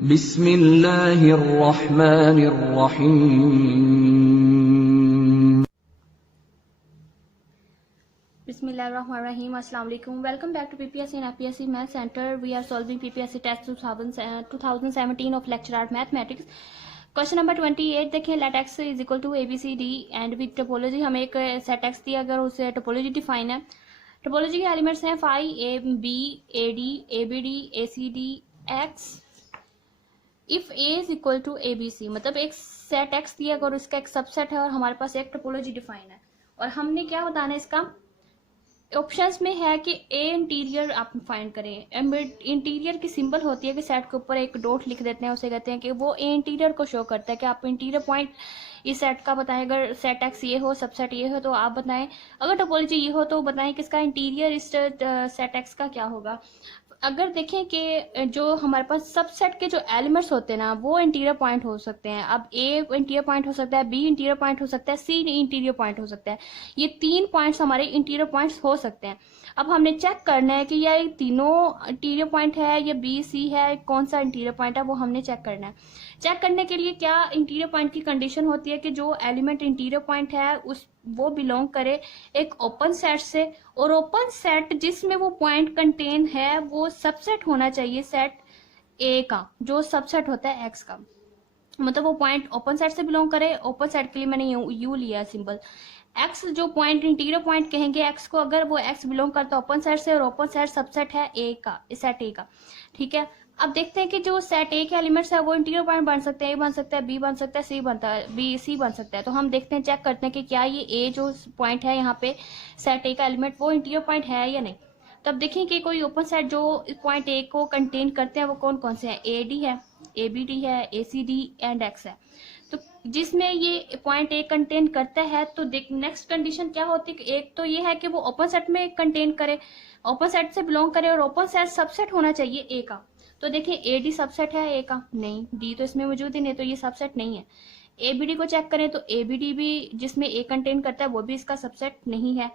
बिस्मिल्लाहिर्रहमानिर्रहीम। Bismillahirrahmanirrahim. Assalamu alaikum. Welcome back to PPSC and FPSC Math Center. We are solving PPSC test 2017 of lecture art mathematics. Question number 28 देखें. Let x is equal to ABCD and with topology. हमें एक set x दिया, अगर उसे topology define है. Topology के elements हैं phi AB AD ABD ACD x. If A is equal to ABC, मतलब एक सेट एक्स दिया और उसका एक सबसेट है और हमारे पास एक टोपोलॉजी डिफाइन है. और हमने क्या बताना है, इसका ऑप्शंस में है कि ए इंटीरियर आप फाइंड करें. इंटीरियर की सिंबल होती है कि सेट के ऊपर एक डॉट लिख देते हैं, उसे कहते हैं कि वो ए इंटीरियर को शो करता है कि आप इंटीरियर पॉइंट इस सेट का बताएं. अगर सेट एक्स ये हो, सबसेट ये हो, तो आप बताएं. अगर टोपोलॉजी ये हो तो बताएं कि इसका इंटीरियर इस सेट एक्स का क्या होगा. अगर देखें कि जो हमारे पास सबसेट के जो एलिमेंट्स होते हैं ना, वो इंटीरियर पॉइंट हो सकते हैं. अब ए इंटीरियर पॉइंट हो सकता है, बी इंटीरियर पॉइंट हो सकता है, सी इंटीरियर पॉइंट हो सकता है. ये 3 पॉइंट्स हमारे इंटीरियर पॉइंट्स हो सकते हैं. अब हमने चेक करना है कि या ये तीनों इंटीरियर पॉइंट है या बी सी है, कौन सा इंटीरियर पॉइंट है वो हमने चेक करना है. चेक करने के लिए क्या इंटीरियर पॉइंट की कंडीशन होती है कि जो एलिमेंट इंटीरियर पॉइंट है उस वो बिलोंग करे एक ओपन सेट से, और ओपन सेट जिसमें वो पॉइंट कंटेन है वो सबसेट होना चाहिए सेट ए का, जो सबसेट होता है एक्स का. मतलब वो पॉइंट ओपन सेट से बिलोंग करे. ओपन सेट के लिए मैंने यू लिया सिंबल. एक्स जो पॉइंट इंटीरियर पॉइंट कहेंगे एक्स को, अगर वो एक्स बिलोंग करता है ओपन सेट से और ओपन सेट सबसेट है ए का, सेट ए का. ठीक है. अब देखते हैं कि जो सेट ए के एलिमेंट्स है वो इंटीरियर पॉइंट बन सकते हैं. ए बन सकता है, बी बन सकता है, सी बनता है, बी सी बन सकता है. तो हम देखते हैं, चेक करते हैं कि क्या ये ए जो पॉइंट है यहाँ पे सेट ए का एलिमेंट वो इंटीरियर पॉइंट है या नहीं. तब देखें कि कोई ओपन सेट जो पॉइंट ए को कंटेन करते हैं वो कौन कौन से हैं. ए डी है, ए बी डी है, ए सी डी एंड एक्स है. तो जिसमें ये पॉइंट ए कंटेन करता है, तो देख नेक्स्ट कंडीशन क्या होती है. एक तो ये है कि वो ओपन सेट में कंटेन करे, ओपन सेट से बिलोंग करे, और ओपन सेट सबसेट होना चाहिए ए का. तो देखिए ए डी सबसेट है ए का, नहीं. डी तो इसमें मौजूद ही नहीं, तो ये सबसेट नहीं है. ए बी डी को चेक करें तो ए बी डी भी जिसमें ए कंटेन करता है वो भी इसका सबसेट नहीं है.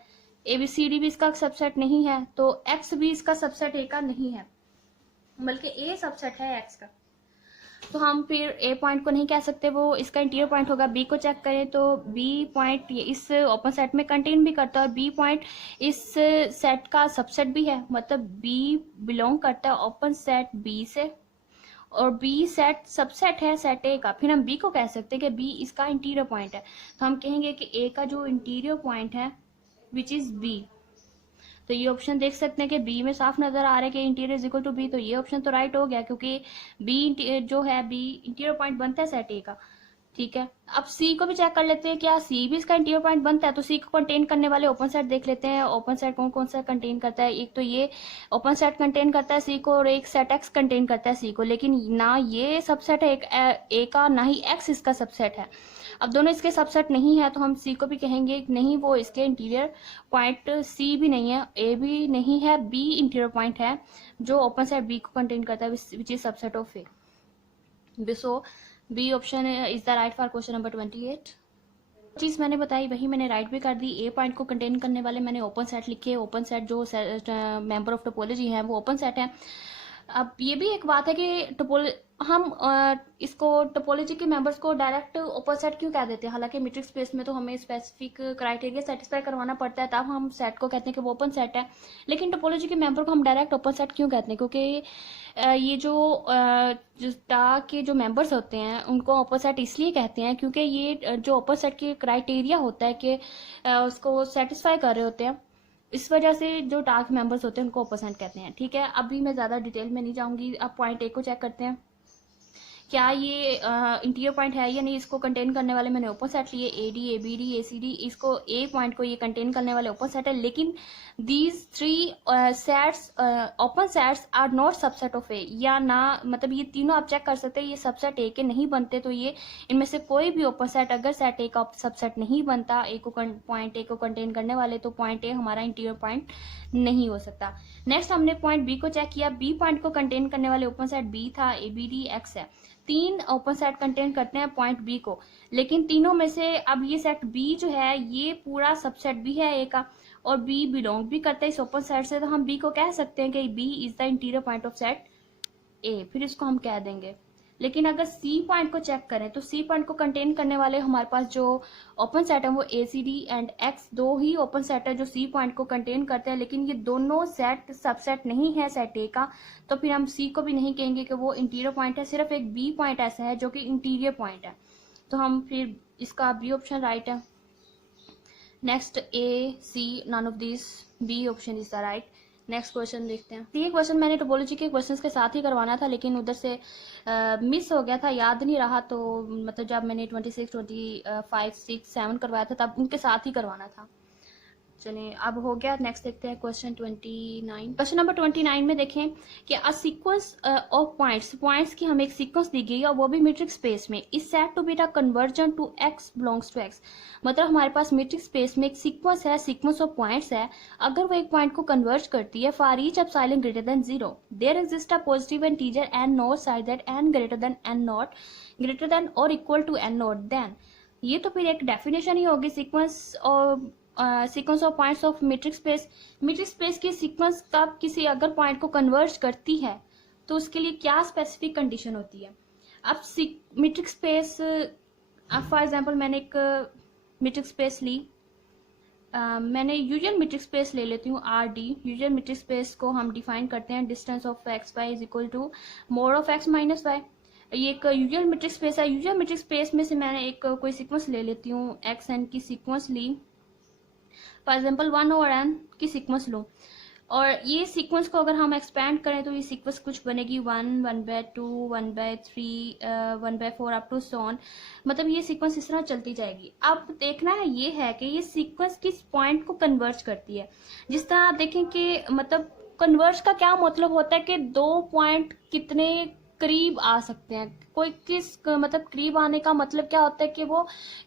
ए बी सी डी भी इसका सबसेट नहीं है. तो एक्स भी इसका सबसेट ए का नहीं है, बल्कि ए सबसेट है एक्स का. तो हम फिर ए पॉइंट को नहीं कह सकते वो इसका इंटीरियर पॉइंट होगा. बी को चेक करें तो बी पॉइंट इस ओपन सेट में कंटेन भी करता है, और बी पॉइंट इस सेट का सबसेट भी है. मतलब बी बिलोंग करता है ओपन सेट बी से, और बी सेट सबसेट है सेट ए का. फिर हम बी को कह सकते हैं कि बी इसका इंटीरियर पॉइंट है. तो हम कहेंगे कि ए का जो इंटीरियर पॉइंट है विच इज बी. तो ये ऑप्शन देख सकते हैं कि बी में साफ नजर आ रहा है कि interior is equal to B. तो ये ऑप्शन तो राइट हो गया, क्योंकि बी जो है बी इंटीरियर पॉइंट बनता है सेट ए का. ठीक है. अब सी को भी चेक कर लेते हैं, क्या सी भी इसका इंटीरियर पॉइंट बनता है. तो सी को कंटेन करने वाले ओपन सेट देख लेते हैं. ओपन सेट कौन कौन सा कंटेन करता है. एक तो ये ओपन सेट कंटेन करता है सी को, और एक सेट एक्स कंटेन करता है सी को. लेकिन ना ये सबसेट है एक ए का, ना ही एक्स इसका सबसेट है. अब दोनों इसके सबसेट नहीं है, तो हम सी को भी कहेंगे नहीं, वो इसके इंटीरियर पॉइंट सी भी नहीं है, ए भी नहीं है, बी इंटीरियर पॉइंट है जो ओपन सेट बी को कंटेन करता है, which is subset of A. So B option is the right for question number 28. चीज मैंने बताई वही मैंने राइट भी कर दी. ए पॉइंट को कंटेन करने वाले मैंने ओपन सेट लिखे. ओपन सेट जो मेंबर ऑफ टोपोलॉजी है वो ओपन सेट है. अब ये भी एक बात है कि हम इसको टोपोलॉजी के मेंबर्स को डायरेक्ट ओपन सेट क्यों कह देते हैं. हालांकि मैट्रिक्स स्पेस में तो हमें स्पेसिफिक क्राइटेरिया सेटिस्फाई करवाना पड़ता है, तब हम सेट को कहते हैं कि वो ओपन सेट है. लेकिन टोपोलॉजी के मेंबर को हम डायरेक्ट ओपन सेट क्यों कहते हैं, क्योंकि ये जो स्टार के जो मेंबर्स होते हैं उनको ओपन सेट इसलिए कहते हैं क्योंकि ये जो ओपन सेट के क्राइटेरिया होता है कि उसको सेटिस्फाई कर रहे होते हैं. इस वजह से जो टास्क मेंबर्स होते हैं उनको ओपन सेट कहते हैं. ठीक है. अभी मैं ज्यादा डिटेल में नहीं जाऊंगी. अब पॉइंट ए को चेक करते हैं, क्या ये इंटीरियर पॉइंट है या नहीं. इसको कंटेन करने वाले मैंने ओपन सेट लिए, A D A B D A C D. इसको ए पॉइंट को ये कंटेन करने वाले ओपन सेट है. लेकिन these 3 sets open sets are not subset of A, या ना, मतलब ये तीनों आप चेक कर सकते हैं ये सबसेट ए के नहीं बनते. तो ये इनमें से कोई भी ओपन सेट अगर सेट ए का सबसेट नहीं बनता ए को पॉइंट ए को कंटेन करने वाले, तो पॉइंट ए हमारा इंटीरियर पॉइंट नहीं हो सकता. नेक्स्ट हमने पॉइंट बी को चेक किया. बी पॉइंट को कंटेन करने वाले ओपन सेट बी था, ए बी डी एक्स है. 3 ओपन सेट कंटेन करते हैं पॉइंट बी को. लेकिन तीनों में से अब ये सेट बी जो है ये पूरा सबसेट भी है ए का, और बी बिलोंग भी करता है इस ओपन सेट से. तो हम बी को कह सकते हैं कि B is the interior point of set A. फिर इसको हम कह देंगे लेकिन अगर सी पॉइंट को चेक करें तो सी पॉइंट को कंटेन करने वाले हमारे पास जो ओपन सेट है वो ए सी डी एंड एक्स, दो ही ओपन सेट है जो सी पॉइंट को कंटेन करते हैं, लेकिन ये दोनों सेट सबसेट नहीं है सेट ए का, तो फिर हम सी को भी नहीं कहेंगे कि वो इंटीरियर पॉइंट है। सिर्फ एक बी पॉइंट ऐसा है जो कि इंटीरियर पॉइंट है, तो हम फिर इसका बी ऑप्शन राइट है। Next A C none of this, B option is the right. Next question देखते हैं। ये क्वेश्चन मैंने टोपोलॉजी के क्वेश्चंस के साथ ही करवाना था, लेकिन उधर से मिस हो गया था, याद नहीं रहा, तो मतलब जब मैंने 26, 25, 6, 7 करवाया था तब उनके साथ ही करवाना था। चलिए अब हो गया। नेक्स्ट देखते हैं क्वेश्चन 29। क्वेश्चन नंबर 29 में देखें कि अ सीक्वेंस ऑफ पॉइंट्स की हमें एक सीक्वेंस दी गई है और वो भी मीट्रिक स्पेस में, is said to be the conversion to x belongs to x. मतलब हमारे पास मीट्रिक स्पेस में एक सीक्वेंस है, सीक्वेंस ऑफ पॉइंट्स है, अगर वो एक पॉइंट को कन्वर्ज करती है for each epsilon greater than 0 there exist a positive integer n not side that n greater than n not greater than और equal to n not, then ये तो फिर एक डेफिनेशन ही होगी सीक्वेंस और sequence of points of metric space. Metric space की sequence कब किसी अगर पॉइंट को कन्वर्ज करती है तो उसके लिए क्या स्पेसिफिक कंडीशन होती है। अब मीट्रिक स्पेस, फॉर एग्जांपल मैंने एक मीट्रिक स्पेस ली, मैंने यूजुअल मीट्रिक स्पेस ले लेती हूँ R D. Usual metric space को हम डिफाइन करते हैं distance of x y is equal to mod of x minus y. ये एक यूजुअल मीट्रिक स्पेस है। यूजुअल मीट्रिक स्पेस में से मैंने एक कोई सीक्वेंस ले लेती हूँ, एक्स एन की सीक्वेंस ली, फॉर एग्जाम्पल 1/n की सीक्वेंस लो, और ये सीक्वेंस को अगर हम एक्सपैंड करें तो ये सीक्वेंस कुछ बनेगी 1, 1/2, 1/3, 1/4 अप टू सो ऑन। मतलब ये सीक्वेंस इस तरह चलती जाएगी। अब देखना है ये है कि ये सीक्वेंस किस पॉइंट को कन्वर्ज करती है। जिस तरह आप देखें कि मतलब कन्वर्ज का क्या मतलब होता है कि दो पॉइंट कितने करीब आ सकते हैं। कोई किस मतलब करीब आने का मतलब क्या होता है कि वो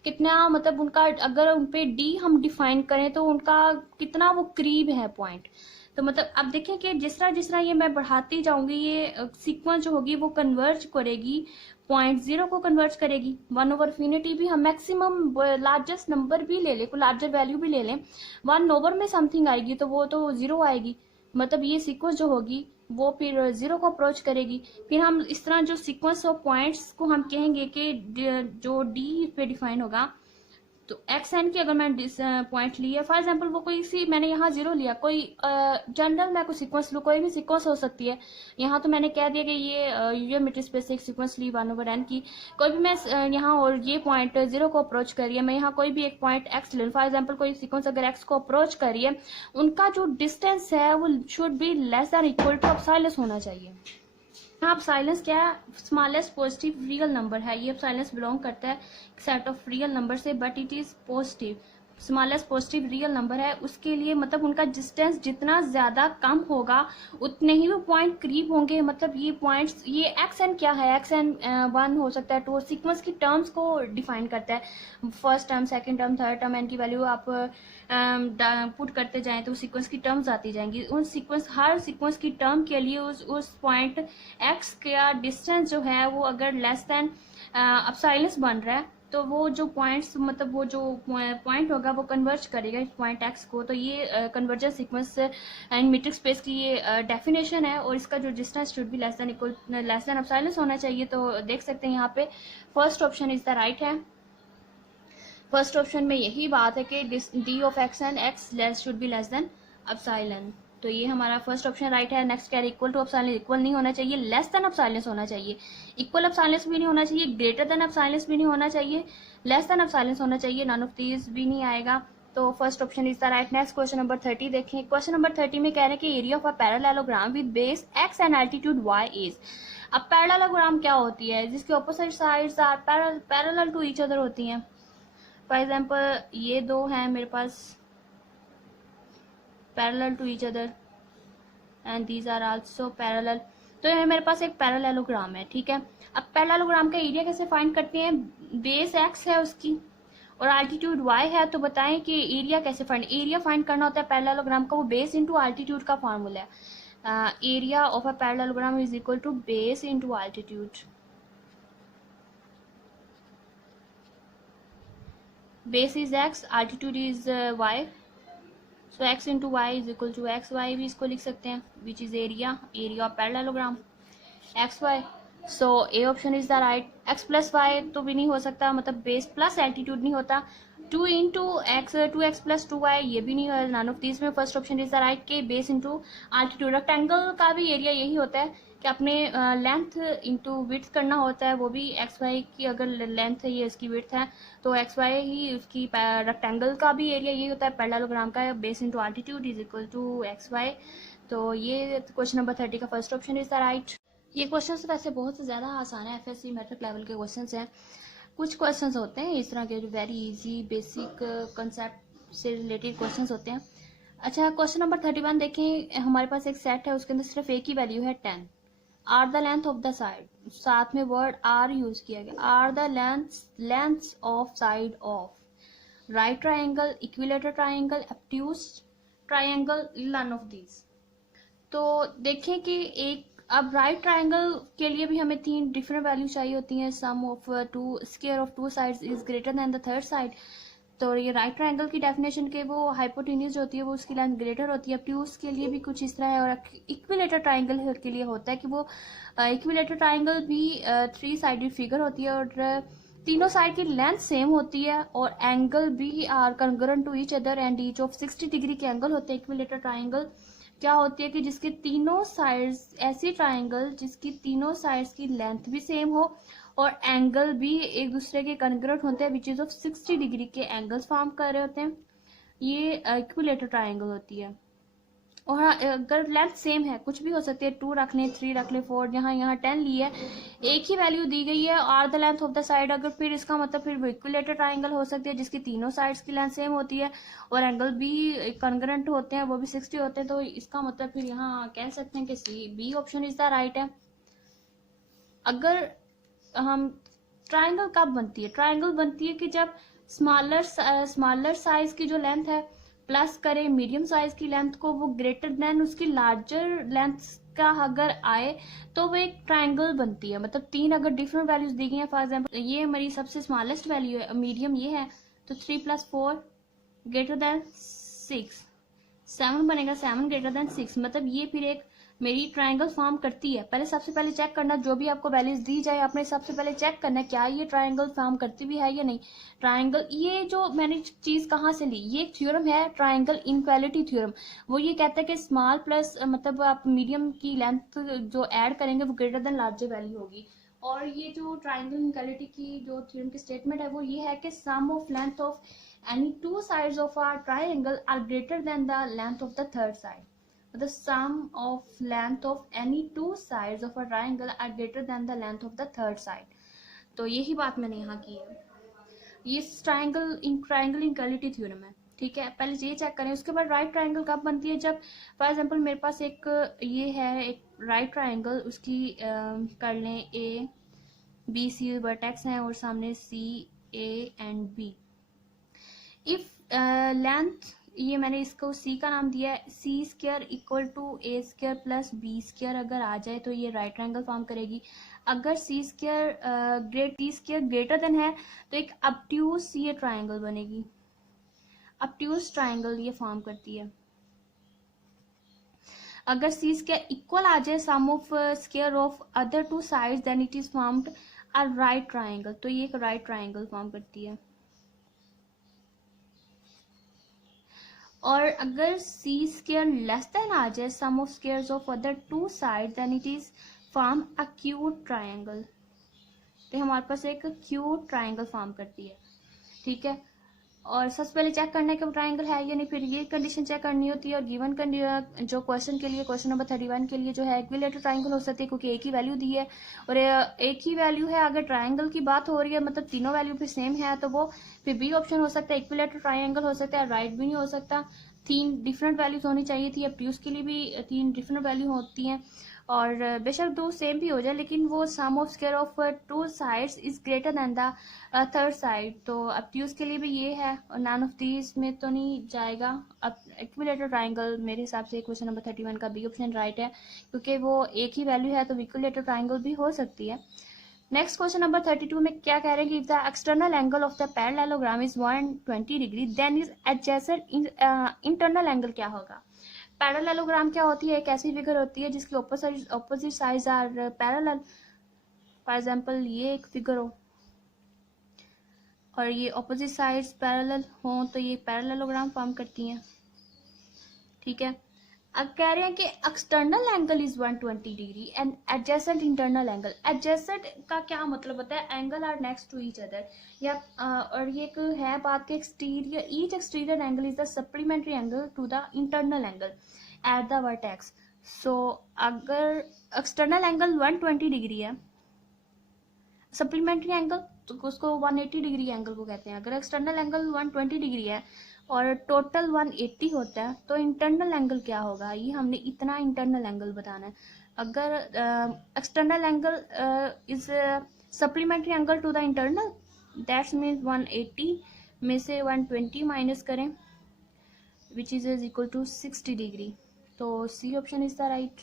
कितना मतलब उनका अगर उन पे डी हम डिफाइन करें तो उनका कितना वो करीब है पॉइंट। तो मतलब अब देखें कि जिस तरह ये मैं बढ़ाती जाऊंगी ये सीक्वेंस जो होगी वो कन्वर्ज करेगी पॉइंट 0 को कन्वर्ज करेगी। 1/infinity भी हम मैक्सिमम लार्जेस्ट नंबर भी ले लें, कोई लार्जर वैल्यू भी ले लें, 1 में समथिंग आएगी तो वो तो 0 आएगी। मतलब ये सीक्वेंस जो होगी वो फिर 0 को अप्रोच करेगी। फिर हम इस तरह जो सीक्वेंस ऑफ पॉइंट्स को हम कहेंगे कि जो डी पे डिफाइन होगा, तो एक्स एन की अगर मैंने पॉइंट लिया, फॉर एग्जांपल वो कोई सी मैंने यहाँ 0 लिया, कोई जनरल मैं कोई सीक्वेंस लूँ, कोई भी सीक्वेंस हो सकती है। यहाँ तो मैंने कह दिया कि ये यूजुअल मीट्रिक स्पेस से एक सीक्वेंस ली 1/n की, कोई भी मैं यहाँ और ये पॉइंट 0 को अप्रोच कर रही है, मैं यहाँ कोई भी एक पॉइंट एक्स ले लूँ, फॉर एग्जाम्पल कोई सीक्वेंस अगर एक्स को अप्रोच कर रही है, उनका जो डिस्टेंस है वो should be less than equal to epsilon होना चाहिए। यहाँ एप्सिलॉन क्या है, स्मॉलेस्ट पॉजिटिव रियल नंबर है। ये एप्सिलॉन बिलोंग करता है सेट ऑफ रियल नंबर से, but it is positive. Smallest positive real number है, उसके लिए मतलब उनका डिस्टेंस जितना ज्यादा कम होगा उतने ही वो पॉइंट करीब होंगे। मतलब ये पॉइंट्स, ये एक्स एन क्या है, एक्स एन 1 हो सकता है, तो सीक्वेंस की टर्म्स को डिफाइन करता है। First term, second term, third term, n की वैल्यू आप पुट करते जाएं तो सीक्वेंस की टर्म्स आती जाएंगी। उन सीक्वेंस, हर सीक्वेंस की टर्म के लिए उस पॉइंट एक्स का डिस्टेंस जो है वो अगर लेस देन एप्सिलॉन बन रहा है तो वो जो पॉइंट्स मतलब वो जो पॉइंट होगा वो कन्वर्ज करेगा इस पॉइंट एक्स को। तो ये convergence sequence and metric space की ये डेफिनेशन है, और इसका जो distance should be less than epsilon होना चाहिए। तो देख सकते हैं यहाँ पे first option is the right है। फर्स्ट ऑप्शन में यही बात है कि D of x and x less should be less than epsilon, तो ये हमारा फर्स्ट ऑप्शन राइट है। नेक्स्ट क्या है, इक्वल टू एप्सिलॉन, इक्वल नहीं होना चाहिए, लेस देन एप्सिलॉन होना चाहिए। इक्वल एप्सिलॉन भी नहीं होना चाहिए, ग्रेटर देन एप्सिलॉन भी नहीं होना चाहिए, लेस देन एप्सिलॉन होना चाहिए, नन ऑफ दीज भी नहीं आएगा। तो first option is the right. Next question number 30 देखें। क्वेश्चन नंबर 30 में कह रहे हैं कि area of a parallelogram with base x and altitude y is. अब पैरेललोग्राम क्या होती है, जिसके opposite sides are parallel to each other होती हैं। फॉर एग्जाम्पल ये दो हैं मेरे पास parallel to each other and these are also parallel, तो ये मेरे पास एक पैरेललोग्राम है, ठीक है। अब पैरेललोग्राम का एरिया कैसे फाइंड करते हैं, बेस एक्स है उसकी और एल्टीट्यूड वाई है, तो बताएं कि एरिया कैसे फाइंड, एरिया फाइंड करना होता है पैरेललोग्राम का, वो बेस इंटू एल्टीट्यूड का फार्मूला है। Area of a parallelogram is equal to base into altitude. Base is x, altitude is y, so x into y is equal to x y भी इसको लिख सकते हैं, which is area of parallelogram x y. So A option is the right. X plus y तो भी नहीं हो सकता, मतलब बेस प्लस एल्टीट्यूड नहीं होता. 2 एक्स प्लस 2 वाई ये भी नहीं है. नन ऑफ दिस में first option is the right के बेस इंटू एल्टीट्यूड. रेक्टेंगल का भी एरिया यही होता है कि अपने लेंथ इंटू विड्थ करना होता है. वो भी एक्स वाई की अगर लेंथ है ये इसकी विड्थ है तो एक्स वाई ही उसकी. रेक्टेंगल का भी एरिया यही होता है पैरेललोग्राम का. Base into altitude is equal to x y. तो ये क्वेश्चन नंबर 30 का first option is the right. ये क्वेश्चन वैसे बहुत ज़्यादा आसान है. एफएससी मैट्रिक लेवल के क्वेश्चन हैं. कुछ क्वेश्चंस होते हैं इस तरह के जो वेरी इजी बेसिक कंसेप्ट से रिलेटेड क्वेश्चंस होते हैं. अच्छा, क्वेश्चन नंबर 31 देखें. हमारे पास एक सेट है, उसके अंदर सिर्फ एक ही वैल्यू है 10. Are the length of the side, साथ में वर्ड आर यूज किया गया. Are the length of side of right triangle, equilateral triangle, obtuse triangle, none of these. तो देखें कि एक अब राइट ट्राइंगल के लिए भी हमें 3 डिफरेंट वैल्यू चाहिए होती हैं. Sum of two square of 2 sides is greater than the third side. तो ये राइट ट्राइंगल की डेफिनेशन के वो हाइपोटेन्यूज जो होती है वो उसकी लेंथ ग्रेटर होती है. ऑब्ट्यूज के लिए भी कुछ इस तरह है. और इक्विलेटर ट्राइंगल के लिए होता है कि वो इक्विलेटर ट्राइंगल भी 3 साइडेड फिगर होती है और तीनों साइड की लेंथ सेम होती है और एंगल भी are congruent to each other and each of 60 degree के एंगल होते हैं. इक्विलेटर ट्राइंगल क्या होती है कि जिसके तीनों साइड्स, ऐसी ट्राइंगल जिसकी तीनों साइड्स की लेंथ भी सेम हो और एंगल भी एक दूसरे के कंग्रुएंट होते हैं विच इज ऑफ 60 डिग्री के एंगल्स फॉर्म कर रहे होते हैं. ये इक्विलेटर ट्राइंगल होती है. और अगर लेंथ सेम है, कुछ भी हो सकती है, 2 रख लें, 3 रख लें, 4, यहाँ 10 ली है, एक ही वैल्यू दी गई है are the length of the side. अगर फिर इसका मतलब फिर इक्विलेटर ट्राइंगल हो सकती है जिसकी तीनों साइड्स की लेंथ सेम होती है और एंगल भी कंग्रुएंट होते हैं, वो भी 60 होते हैं. तो इसका मतलब फिर यहाँ कह सकते हैं कि C B option is the right है. अगर हम ट्राइंगल कब बनती है? ट्राइंगल बनती है कि जब स्मॉलर साइज की जो लेंथ है प्लस करें मीडियम साइज की लेंथ को, वो ग्रेटर देन उसकी लार्जर लेंथ का अगर आए तो वो एक ट्राइंगल बनती है. मतलब 3 अगर डिफरेंट वैल्यूज दी गई हैं, फॉर एग्जांपल ये हमारी सबसे स्मॉलेस्ट वैल्यू है, मीडियम ये है, तो 3 + 4 ग्रेटर देन 6, 7 बनेगा, 7 ग्रेटर देन 6. मतलब ये फिर एक मेरी ट्राइंगल फॉर्म करती है. पहले सबसे पहले चेक करना, जो भी आपको वैल्यूज दी जाए आपने सबसे पहले चेक करना क्या ये ट्राइंगल फॉर्म करती भी है या नहीं. ट्राइंगल, ये जो मैंने चीज कहाँ से ली, ये एक थ्योरम है ट्राइंगल इनक्वालिटी थ्योरम. वो ये कहता है कि स्मॉल प्लस मतलब आप मीडियम की लेंथ जो ऐड करेंगे वो ग्रेटर देन लार्जर वैल्यू होगी. और ये जो ट्राइंगल इनक्वालिटी की जो थ्योरम की स्टेटमेंट है वो ये है कि sum of length of any 2 sides of a triangle are greater than the length of the third side. The sum of length of any 2 sides of a triangle are greater than the length of the third side. तो यही बात मैंने यहाँ की है. ये triangle inequality theorem है. ठीक है, पहले ये चेक करें. उसके बाद राइट ट्राइंगल कब बनती है? जब फॉर एग्जांपल मेरे पास एक ये है एक राइट ट्राइंगल, उसकी कर लें ए बी सी वर्टेक्स हैं और सामने C A and B. If length, ये मैंने इसको सी का नाम दिया है, C square equal to A square plus B square अगर आ जाए तो ये राइट ट्राइंगल फॉर्म करेगी. अगर सी स्क्वायर ग्रेटर देन है तो एक ऑब्ट्यूज ये ट्राइंगल बनेगी. ऑब्ट्यूज ट्राइंगल ये फॉर्म करती है. अगर सी स्क्वायर इक्वल आ जाए sum of square of other 2 sides then it is formed a right triangle. तो ये एक राइट ट्राइंगल फॉर्म करती है. और अगर सी स्क्वायर लेस देन आ जाए sum of squares of other 2 side then it is form acute triangle. तो हमारे पास एक क्यूट ट्राइंगल फॉर्म करती है. ठीक है, और सबसे पहले चेक करना है कि वो ट्राइंगल है या नहीं, फिर ये कंडीशन चेक करनी होती है. और गिवन जो क्वेश्चन के लिए, क्वेश्चन नंबर 31 के लिए जो है इक्विलेटर ट्राइंगल हो सकती है क्योंकि एक ही वैल्यू दी है और एक ही वैल्यू है. अगर ट्राइंगल की बात हो रही है मतलब तीनों वैल्यू भी सेम है तो वो फिर बी ऑप्शन हो सकता है, इक्विलेटर ट्राइंगल हो सकता है. राइट भी नहीं हो सकता, 3 डिफरेंट वैल्यूज होनी चाहिए थी. ऑब्ट्यूज के लिए भी 3 डिफरेंट वैल्यू होती हैं और बेशक 2 सेम भी हो जाए लेकिन वो sum of square of 2 sides is greater than the third side. तो ऑब्ट्यूज के लिए भी ये है और नन ऑफ दीज में तो नहीं जाएगा. अब इक्विलेटर ट्राइंगल मेरे हिसाब से क्वेश्चन नंबर 31 का बी ऑप्शन राइट है क्योंकि वो एक ही वैल्यू है तो इक्विलेटर ट्राइंगल भी हो सकती है. नेक्स्ट क्वेश्चन नंबर 32 में क्या कह रहे हैं कि if the external angle of the parallelogram is 120 degree then is adjacent internal angle क्या होगा? पैरेललोग्राम क्या होती है? एक ऐसी फिगर होती है जिसकी opposite sides are parallel. For example ये एक फिगर हो और ये ऑपोजिट साइड्स पैरेलल हों तो ये पैरेललोग्राम फॉर्म करती हैं, ठीक है। अब कह रहे हैं कि external angle is 120 degree and adjacent internal angle. Adjacent का क्या मतलब होता है? Angle are next to each other, या और ये एक है बात के exterior, each exterior angle is the supplementary angle to the internal angle at the vertex. So अगर एक्सटर्नल एंगल 120 डिग्री है, सप्लीमेंट्री एंगल तो उसको 180 डिग्री एंगल को कहते हैं। अगर एक्सटर्नल एंगल 120 डिग्री है और टोटल 180 होता है तो इंटरनल एंगल क्या होगा? ये हमने इतना इंटरनल एंगल बताना है। अगर external angle is supplementary angle to the internal, that's means 180 में से 120 माइनस करें which is equal to 60 degree. तो C option is the right.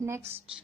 Next